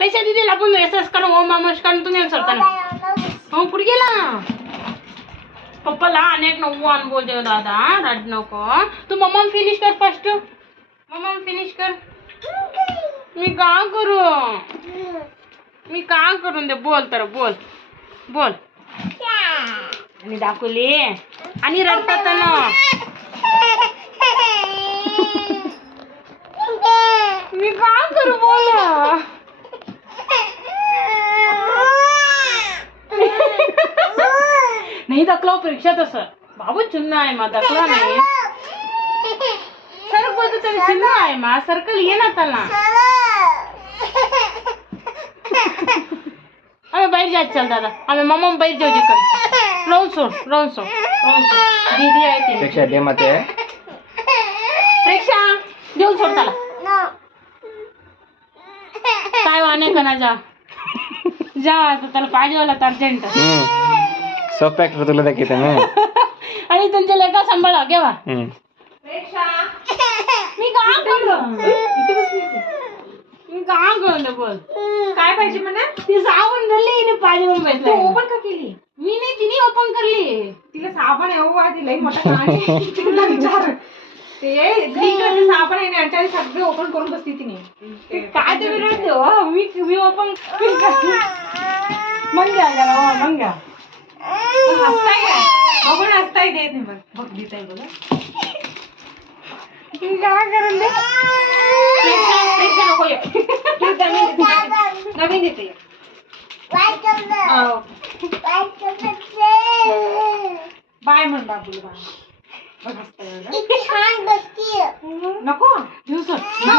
पैसा दिदीला आपण एसएस करा ओम नमस्कार तुम्ही सरताना हो कुठे गेला पप्पाला अनेक नऊ आण बोलते दादा रड नको तू मम्मा फिनिश कर फर्स्ट मम्मा फिनिश कर मी का करून दे बोल तर बोल बोल आणि दाखवली आणि रडतात ना मी का करू बोल नाही दाखला परीक्षा तसं बाबू चुन्ना आहे मा दाखला नाही सर बोलतो तरी चिन्ह आहे मा सर्कल ये ना त्याला आम्ही बाहेर जायचं चल दादा आम्ही मम्मा बाहेर जाऊ जिकडे राहून सोड दीदी आहे ते प्रेक्षा दे मते प्रेक्षा देऊन सोड त्याला काय वाणे कना जा आता त्याला पाहिजे वाला अर्जंट सोप्या तुला दाखवते ना आणि तुमच्या लेका सांभाळा केव्हा मी का करू बोल काय पाहिजे म्हणा ती साबण धरली पाणी मुंबईत ओपन का केली मी नाही तिने ओपन करली तिला साबण आहे तिला मोठा कहाणी तिला विचार ते ग्रीन कलरचं साबण आहे ना आणि सगळे ओपन करून बसली तिने काय तुम्ही रडते हो मी ओपन मग घ्या हसताय काय बघून हसताय देत नाही बघ देत आहे बघा काय करून दे प्रेक्षा नको ये नवीन देते बाय म्हण बाबूला बाय बघ हसताय नको दिवस